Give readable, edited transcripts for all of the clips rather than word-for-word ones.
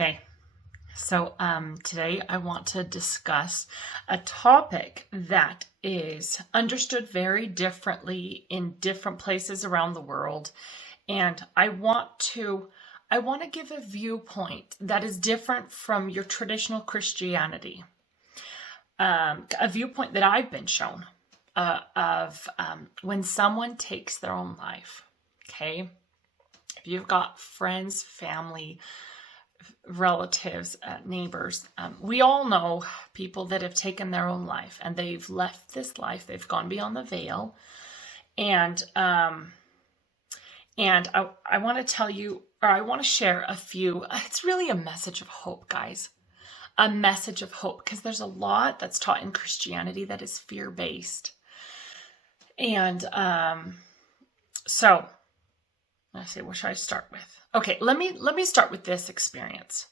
Okay, so today I want to discuss a topic that is understood very differently in different places around the world, and I want to give a viewpoint that is different from your traditional Christianity, a viewpoint that I've been shown of when someone takes their own life. Okay, if you've got friends, family, relatives, neighbors. We all know people that have taken their own life and they've left this life. They've gone beyond the veil. And I want to tell you, or I want to share a few. It's really a message of hope, guys. A message of hope, because there's a lot that's taught in Christianity that is fear-based. And so let's see, what should I start with? Okay, let me start with this experience.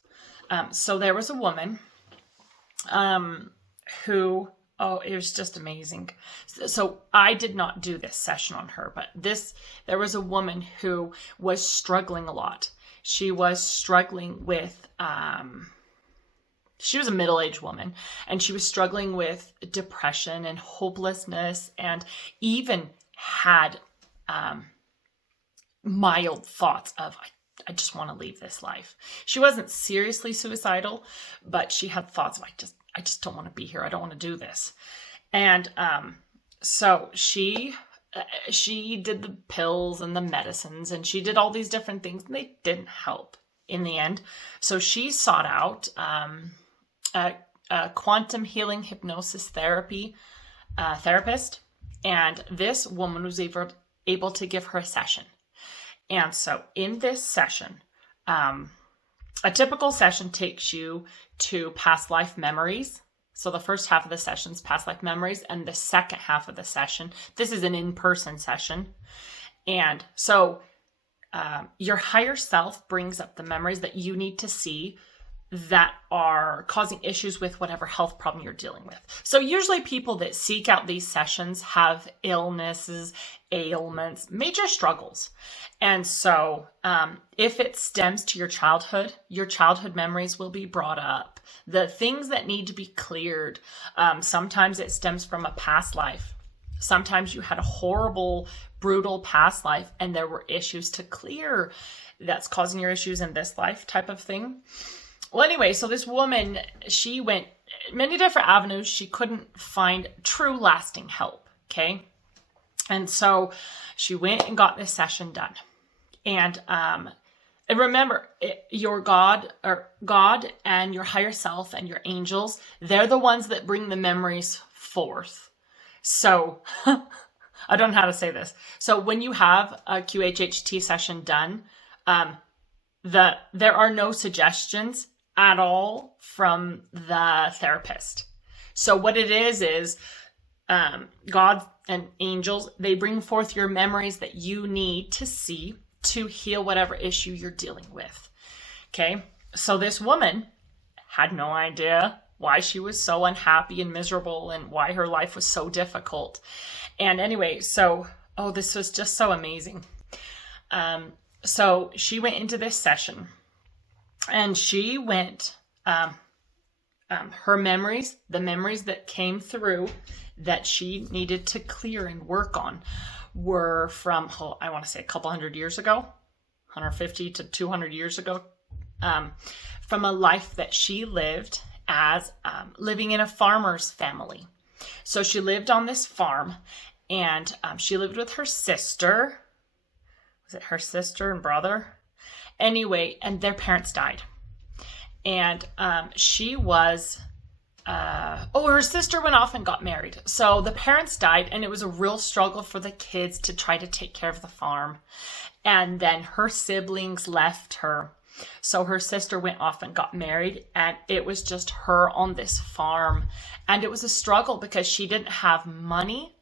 So there was a woman who, it was just amazing. So I did not do this session on her, but there was a woman who was struggling a lot. She was struggling with, she was a middle-aged woman, and she was struggling with depression and hopelessness, and even had mild thoughts of, I just want to leave this life. She wasn't seriously suicidal, but she had thoughts of, I just don't want to be here. I don't want to do this. And so she did the pills and the medicines, and she did all these different things, and they didn't help in the end. So she sought out a quantum healing hypnosis therapy therapist, and this woman was able to give her a session. And so in this session, a typical session takes you to past life memories. So the first half of the session is past life memories, and the second half of the session, this is an in-person session. And so your higher self brings up the memories that you need to see that are causing issues with whatever health problem you're dealing with. So usually people that seek out these sessions have illnesses, ailments, major struggles. And so if it stems to your childhood memories will be brought up. The things that need to be cleared, sometimes it stems from a past life. Sometimes you had a horrible, brutal past life and there were issues to clear that's causing your issues in this life type of thing. Well, anyway, so this woman, she went many different avenues. She couldn't find true lasting help, okay? And so she went and got this session done. And remember, your God and your higher self and your angels, they're the ones that bring the memories forth. So I don't know how to say this. So when you have a QHHT session done, there are no suggestions at all from the therapist. So what it is God and angels, they bring forth your memories that you need to see to heal whatever issue you're dealing with. Okay, so this woman had no idea why she was so unhappy and miserable and why her life was so difficult. And anyway, so, this was just so amazing. So she went into this session and she went, her memories, the memories that came through that she needed to clear and work on were from, I want to say a couple hundred years ago, 150 to 200 years ago, from a life that she lived as living in a farmer's family. So she lived on this farm, and she lived with her sister. Was it her sister and brother? Anyway, and their parents died. And she was, her sister went off and got married. So the parents died, and it was a real struggle for the kids to try to take care of the farm. And then her siblings left her. So her sister went off and got married, and it was just her on this farm. And it was a struggle because she didn't have money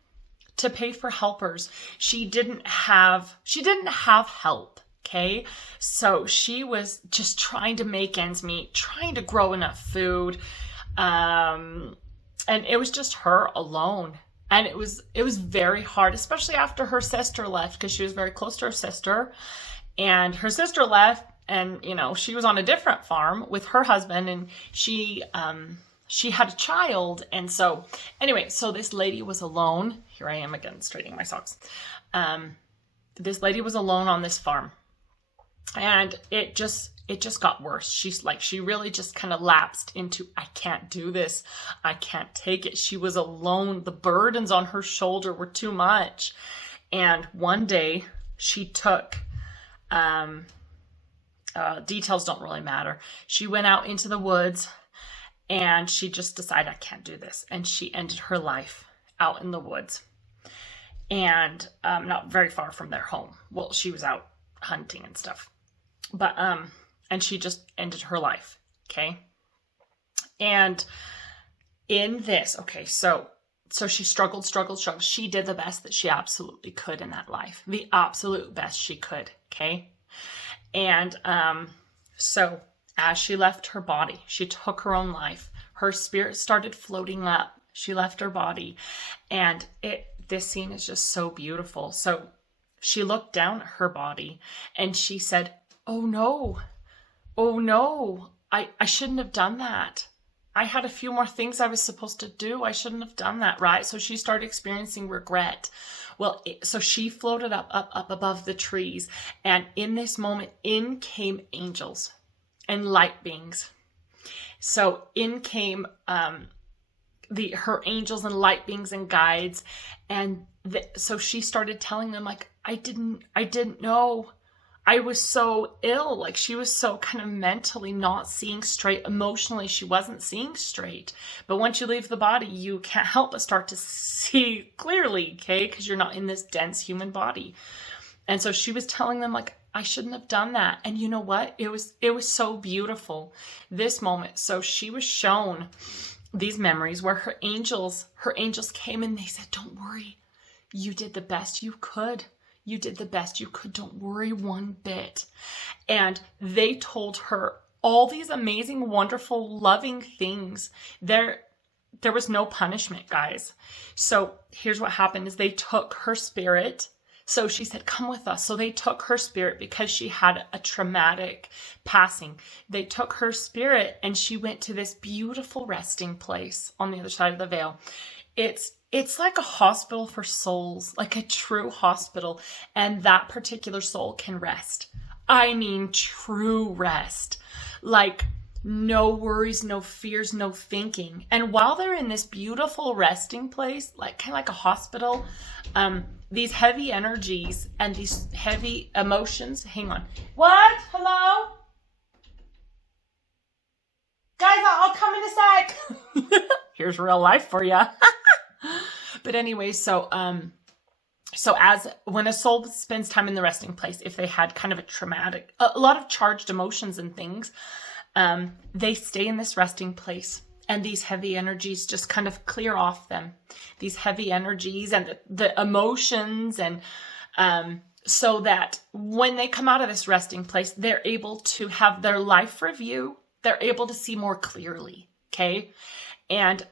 to pay for helpers. She didn't have help. Okay, so she was just trying to make ends meet, trying to grow enough food, and it was just her alone. And it was very hard, especially after her sister left, because she was very close to her sister. And her sister left, and she was on a different farm with her husband, and she had a child. And so anyway, so this lady was alone. Here I am again, straightening my socks. This lady was alone on this farm, and it just got worse. She really just kind of lapsed into, I can't do this. I can't take it. She was alone. The burdens on her shoulder were too much. And one day she took, details don't really matter. She went out into the woods and she just decided, I can't do this. And she ended her life out in the woods, and not very far from their home. Well, she was out hunting and stuff, but and she just ended her life. Okay. And in this, okay, so she struggled. She did the best that she absolutely could in that life, the absolute best she could. Okay. And so as she left her body, she took her own life. Her spirit started floating up. She left her body, and this scene is just so beautiful. So she looked down at her body and she said, oh no, I shouldn't have done that. I had a few more things I was supposed to do. I shouldn't have done that, right? So she started experiencing regret. Well, so she floated up above the trees, and in this moment, in came angels and light beings. So in came her angels and light beings and guides, and so she started telling them, like, I didn't know. I was so ill. Like, she was so kind of mentally not seeing straight. Emotionally, she wasn't seeing straight. But once you leave the body, you can't help but start to see clearly, okay? Because you're not in this dense human body. And so she was telling them, like, I shouldn't have done that. And you know what? It was so beautiful, this moment. So she was shown these memories where her angels came and they said, don't worry. You did the best you could. You did the best you could. Don't worry one bit. And they told her all these amazing, wonderful, loving things. There was no punishment, guys. So here's what happened is they took her spirit. So she said, come with us. So they took her spirit because she had a traumatic passing. They took her spirit and she went to this beautiful resting place on the other side of the veil. It's like a hospital for souls, like a true hospital. And that particular soul can rest. I mean, true rest. Like, no worries, no fears, no thinking. And while they're in this beautiful resting place, like kind of like a hospital, these heavy energies and these heavy emotions. Hang on. What? Hello? Guys, I'll come in a sec. Here's real life for you. But anyway, so as when a soul spends time in the resting place, if they had kind of a lot of charged emotions and things, they stay in this resting place, and these heavy energies just kind of clear off them. These heavy energies and the emotions, and so that when they come out of this resting place, they're able to have their life review. They're able to see more clearly. Okay, and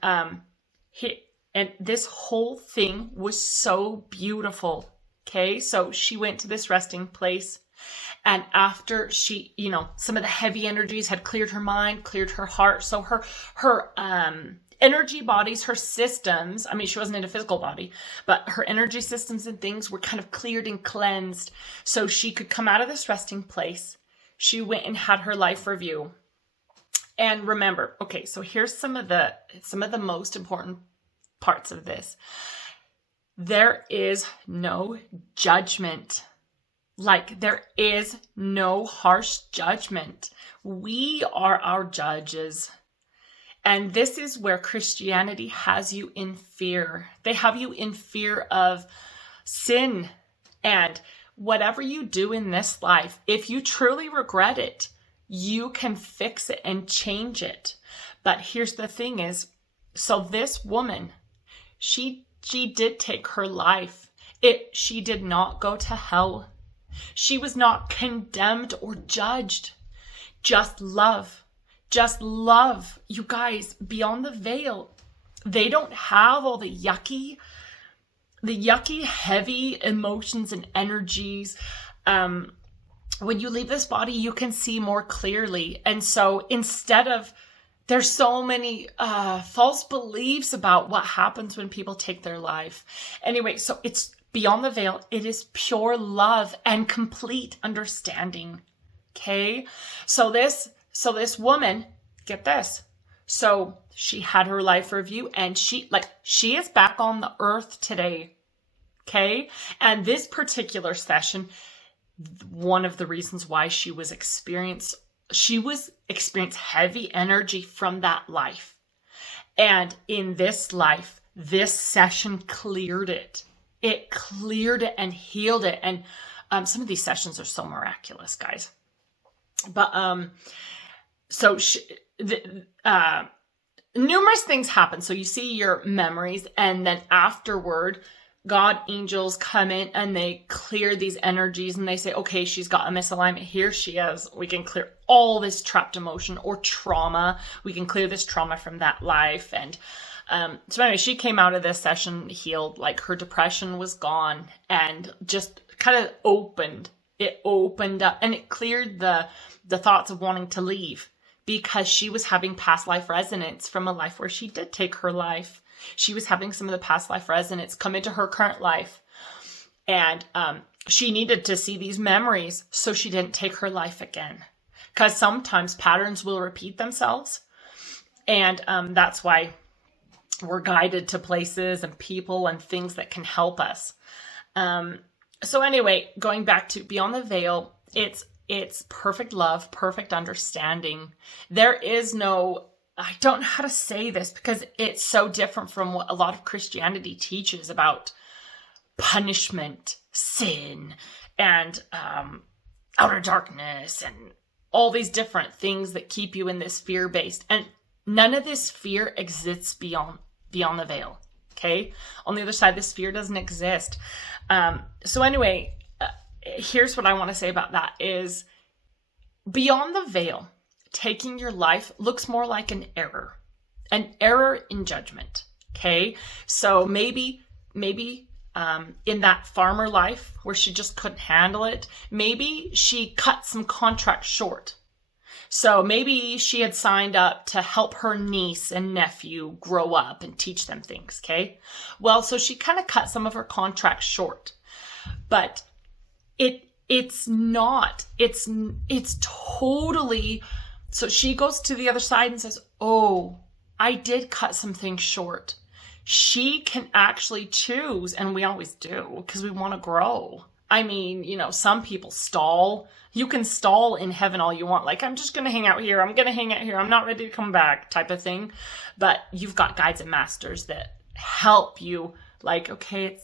this whole thing was so beautiful. Okay, so she went to this resting place. And after she, some of the heavy energies had cleared her mind, cleared her heart. So her energy bodies, her systems, I mean, she wasn't in a physical body, but her energy systems and things were kind of cleared and cleansed. So she could come out of this resting place. She went and had her life review. And remember, okay, so here's some of the most important parts of this. There is no judgment. Like, there is no harsh judgment. We are our judges. And this is where Christianity has you in fear. They have you in fear of sin. And whatever you do in this life, if you truly regret it, you can fix it and change it. But here's the thing is, so this woman, she did take her life. She did not go to hell. She was not condemned or judged. Just love. Just love. You guys, beyond the veil, they don't have all the yucky, heavy emotions and energies. when you leave this body, you can see more clearly. And so instead of, there's so many false beliefs about what happens when people take their life. Anyway, so it's beyond the veil. It is pure love and complete understanding. Okay. So this woman, get this. So she had her life review, and she is back on the earth today. Okay. And this particular session, one of the reasons why she was experienced heavy energy from that life. And in this life, this session cleared it. It cleared it and healed it. And some of these sessions are so miraculous, guys. But numerous things happen. So you see your memories, and then afterward, God angels come in and they clear these energies, and they say, okay, she's got a misalignment here. She has, we can clear all this trapped emotion or trauma. We can clear this trauma from that life. And so anyway, she came out of this session healed, like her depression was gone, and just kind of opened. It opened up, and it cleared the thoughts of wanting to leave, because she was having past life resonance from a life where she did take her life. She was having some of the past life resonance come into her current life. And she needed to see these memories so she didn't take her life again. Because sometimes patterns will repeat themselves. And that's why we're guided to places and people and things that can help us. So anyway, going back to Beyond the Veil, it's perfect love, perfect understanding. There is no, I don't know how to say this because it's so different from what a lot of Christianity teaches about punishment, sin, and outer darkness, and all these different things that keep you in this fear-based. And none of this fear exists beyond the veil. Okay? On the other side, this fear doesn't exist. So anyway, here's what I want to say about that is beyond the veil, taking your life looks more like an error in judgment. Okay. So maybe in that farmer life where she just couldn't handle it, maybe she cut some contracts short. So maybe she had signed up to help her niece and nephew grow up and teach them things. Okay. Well, so she kind of cut some of her contracts short, but it's totally, so she goes to the other side and says, oh, I did cut some things short. She can actually choose, and we always do because we want to grow. I mean, some people stall. You can stall in heaven all you want. Like, I'm just going to hang out here. I'm going to hang out here. I'm not ready to come back type of thing. But you've got guides and masters that help you. Like, okay,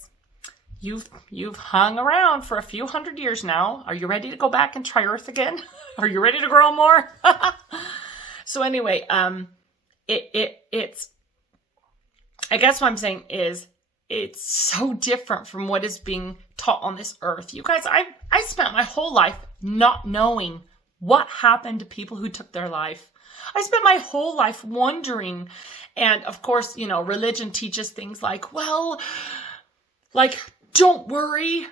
you've hung around for a few hundred years now. Are you ready to go back and try Earth again? Are you ready to grow more? So anyway, it's, I guess what I'm saying is it's so different from what is being taught on this earth. You guys, I spent my whole life not knowing what happened to people who took their life. I spent my whole life wondering. And of course, religion teaches things like, well, like, don't worry.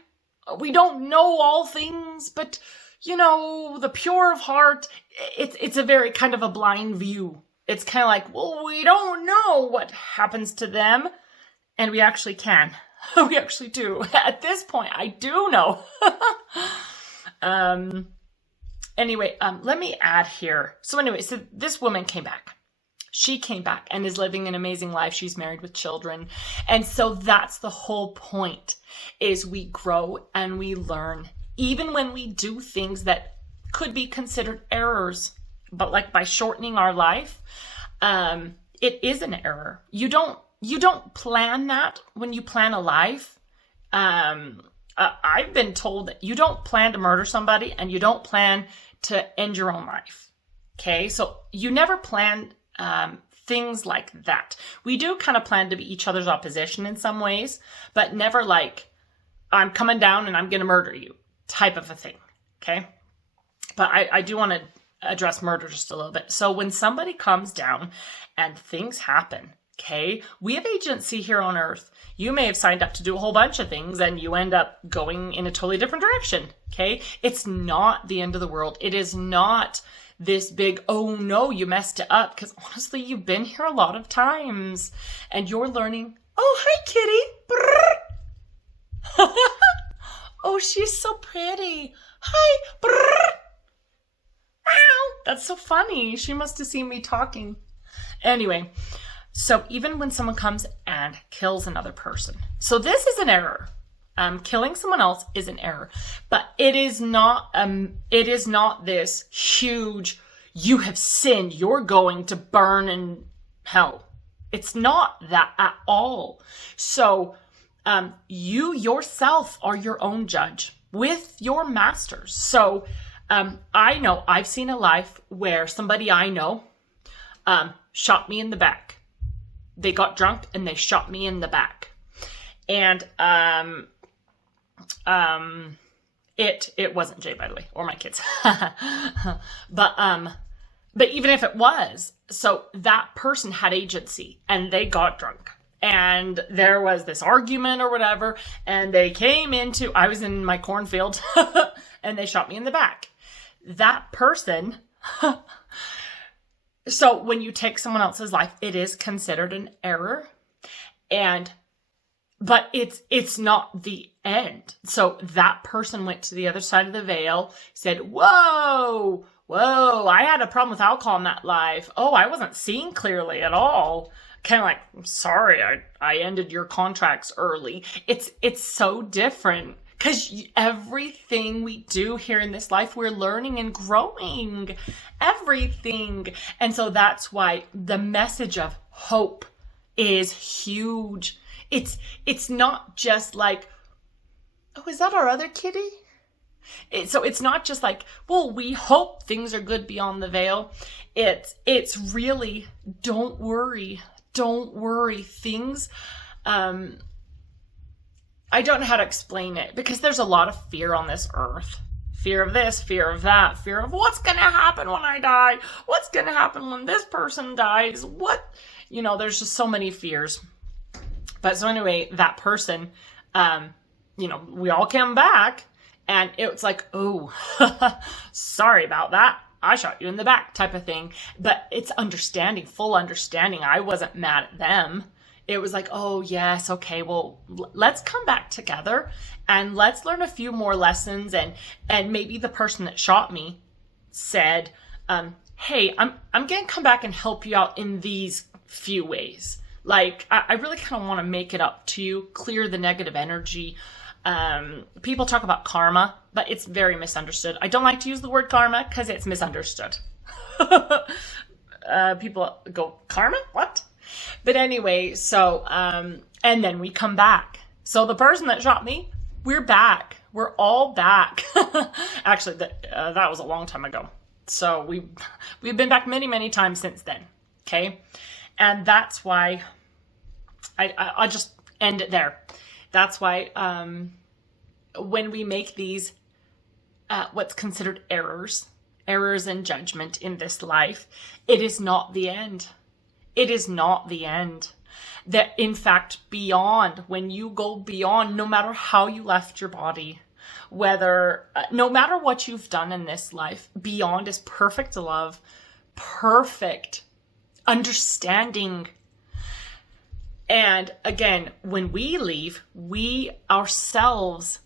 We don't know all things, but the pure of heart, it's a very kind of a blind view. It's kind of like, well, we don't know what happens to them. And we actually can. We actually do. At this point, I do know. Anyway, let me add here. So this woman came back. She came back and is living an amazing life. She's married with children. And so that's the whole point, is we grow and we learn. Even when we do things that could be considered errors, but like by shortening our life, it is an error. You don't plan that when you plan a life. I've been told that you don't plan to murder somebody and you don't plan to end your own life. Okay. So you never plan, things like that. We do kind of plan to be each other's opposition in some ways, but never like, I'm coming down and I'm going to murder you type of a thing. Okay. But I do want to address murder just a little bit. So when somebody comes down and things happen, Okay, we have agency here on earth. You may have signed up to do a whole bunch of things and you end up going in a totally different direction. Okay, it's not the end of the world. It is not this big, oh no, you messed it up. Because honestly, you've been here a lot of times and you're learning. Oh, hi, kitty. Oh, she's so pretty. Hi. Meow. That's so funny. She must have seen me talking. Anyway. So even when someone comes and kills another person, so this is an error. Killing someone else is an error, but it is not this huge, you have sinned, you're going to burn in hell. It's not that at all. So you yourself are your own judge with your masters. So I know I've seen a life where somebody I know shot me in the back. They got drunk and they shot me in the back. And it wasn't Jay, by the way, or my kids. But even if it was, so that person had agency and they got drunk. And there was this argument or whatever, and they came into, I was in my cornfield, and they shot me in the back. That person So when you take someone else's life, it is considered an error, but it's not the end. So that person went to the other side of the veil, said, whoa, I had a problem with alcohol in that life. Oh, I wasn't seeing clearly at all. Kind of like, I'm sorry, I ended your contracts early. It's so different. Because everything we do here in this life, we're learning and growing. Everything. And so that's why the message of hope is huge. It's not just like, oh, is that our other kitty? So it's not just like, well, we hope things are good beyond the veil. It's really, don't worry. Things, I don't know how to explain it because there's a lot of fear on this earth. Fear of this, fear of that, fear of what's going to happen when I die? What's going to happen when this person dies? There's just so many fears. But so anyway, that person, we all came back and it's like, oh, sorry about that. I shot you in the back type of thing. But it's understanding, full understanding. I wasn't mad at them. It was like, oh, yes, okay, well, let's come back together and let's learn a few more lessons. And maybe the person that shot me said, hey, I'm going to come back and help you out in these few ways. Like, I really kind of want to make it up to you, clear the negative energy. People talk about karma, but it's very misunderstood. I don't like to use the word karma because it's misunderstood. People go, karma? What? But anyway, so, and then we come back. So the person that shot me, we're back. We're all back. Actually, that was a long time ago. So we've been back many, many times since then. Okay. And that's why I just end it there. That's why, when we make these, what's considered errors in judgment in this life, it is not the end. It is not the end. That in fact, beyond, when you go beyond, no matter how you left your body, no matter what you've done in this life, beyond is perfect love, perfect understanding. And again, when we leave, we ourselves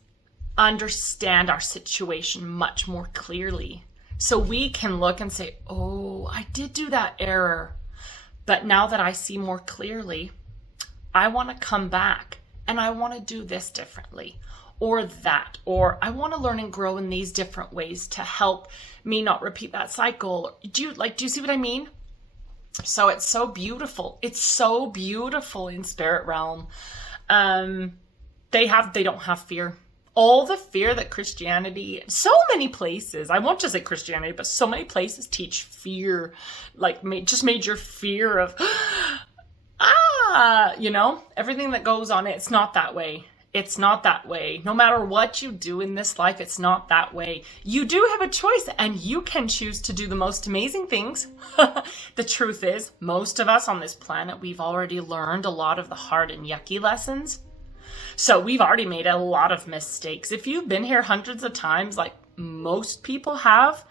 understand our situation much more clearly. So we can look and say, oh, I did do that error. But now that I see more clearly, I want to come back and I want to do this differently or that, or I want to learn and grow in these different ways to help me not repeat that cycle. Do you see what I mean? So it's so beautiful. It's so beautiful in spirit realm. They don't have fear. All the fear that Christianity, so many places, I won't just say Christianity, but so many places teach fear, like just major fear of, everything that goes on. It's not that way. It's not that way. No matter what you do in this life, it's not that way. You do have a choice, and you can choose to do the most amazing things. The truth is, most of us on this planet, we've already learned a lot of the hard and yucky lessons. So we've already made a lot of mistakes. If you've been here hundreds of times, like most people have,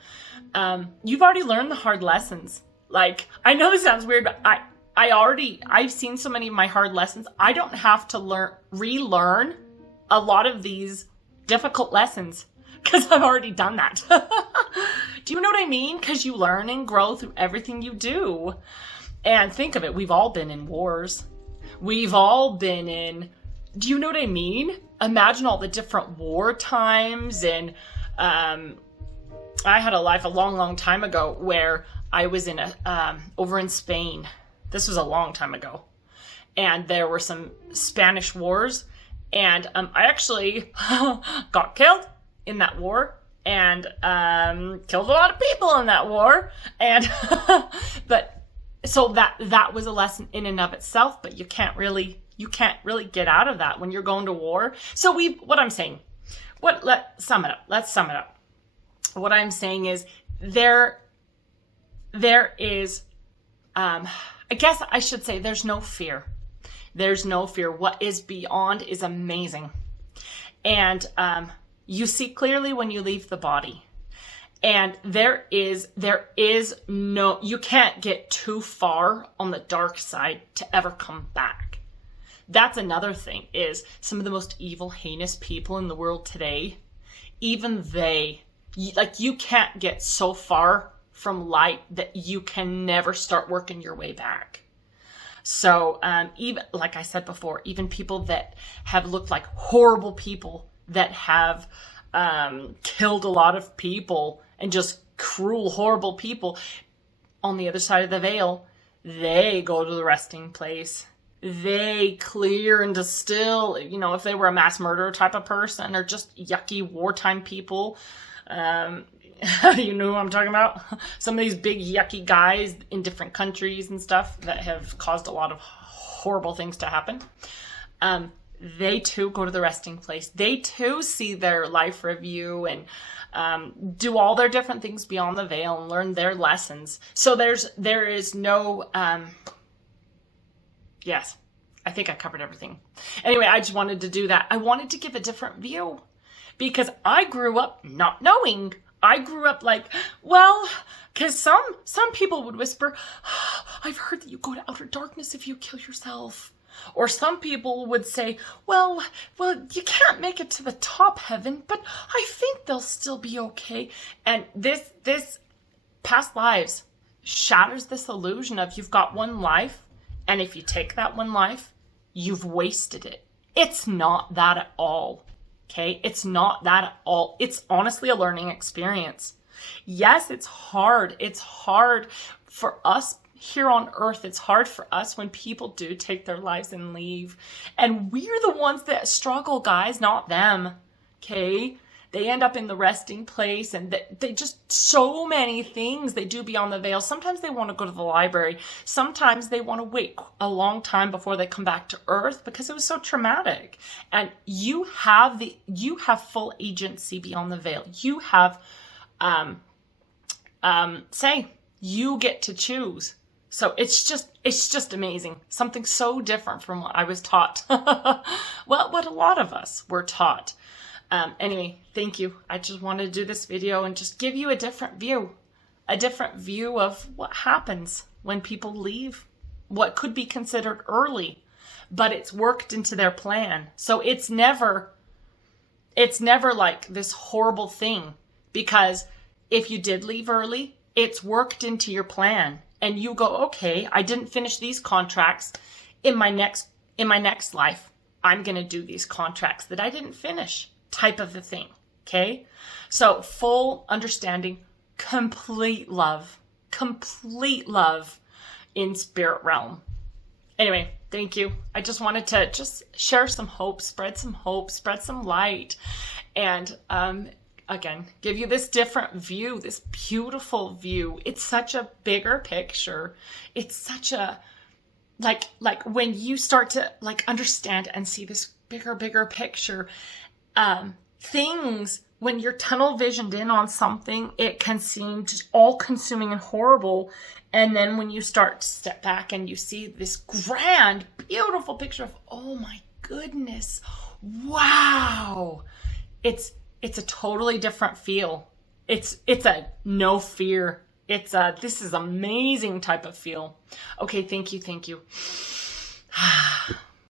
you've already learned the hard lessons. Like, I know this sounds weird, but I've seen so many of my hard lessons. I don't have to relearn a lot of these difficult lessons because I've already done that. Do you know what I mean? Because you learn and grow through everything you do. And think of it, we've all been in wars. We've all been in, do you know what I mean? Imagine all the different war times. And I had a life a long, long time ago where I was in over in Spain. This was a long time ago. And there were some Spanish wars. And I actually got killed in that war. And killed a lot of people in that war. And but so that was a lesson in and of itself. But you can't really get out of that when you're going to war. So what I'm saying, let's sum it up. What I'm saying is there is, I guess I should say there's no fear. There's no fear. What is beyond is amazing. And you see clearly when you leave the body. And there is no, you can't get too far on the dark side to ever come back. That's another thing, is some of the most evil, heinous people in the world today, even they, like, you can't get so far from light that you can never start working your way back. So even, like I said before, even people that have looked like horrible people, that have killed a lot of people and just cruel, horrible people, on the other side of the veil, they go to the resting place. They clear and distill, if they were a mass murderer type of person or just yucky wartime people. You know who I'm talking about? Some of these big yucky guys in different countries and stuff that have caused a lot of horrible things to happen. They too go to the resting place. They too see their life review and do all their different things beyond the veil and learn their lessons. So there is no, yes, I think I covered everything. Anyway, I just wanted to do that. I wanted to give a different view because I grew up not knowing. I grew up like, well, because some people would whisper, I've heard that you go to outer darkness if you kill yourself. Or some people would say, well, you can't make it to the top heaven, but I think they'll still be okay. And this past lives shatters this illusion of you've got one life, and if you take that one life, you've wasted it. It's not that at all. Okay, it's not that at all. It's honestly a learning experience. Yes, it's hard. It's hard for us here on earth. It's hard for us when people do take their lives and leave. And we're the ones that struggle, guys, not them. Okay, they end up in the resting place, and they just, so many things they do beyond the veil. Sometimes they want to go to the library. Sometimes they want to wait a long time before they come back to earth because it was so traumatic. And you have full agency beyond the veil. You have, you get to choose. So it's just amazing. Something so different from what I was taught. Well, what a lot of us were taught. Anyway, thank you. I just wanted to do this video and just give you a different view of what happens when people leave what could be considered early, but it's worked into their plan. So it's never like this horrible thing, because if you did leave early, it's worked into your plan and you go, okay, I didn't finish these contracts in my next life. I'm going to do these contracts that I didn't finish. Type of the thing. Okay. So full understanding, complete love in spirit realm. Anyway, thank you. I just wanted to just share some hope, spread some light, and again, give you this different view, this beautiful view. It's such a bigger picture. It's such a, like when you start to like understand and see this bigger picture. Things, when you're tunnel visioned in on something, it can seem just all consuming and horrible. And then when you start to step back and you see this grand, beautiful picture of, oh my goodness, wow. It's a totally different feel. It's a no fear. It's a, this is amazing type of feel. Okay, thank you.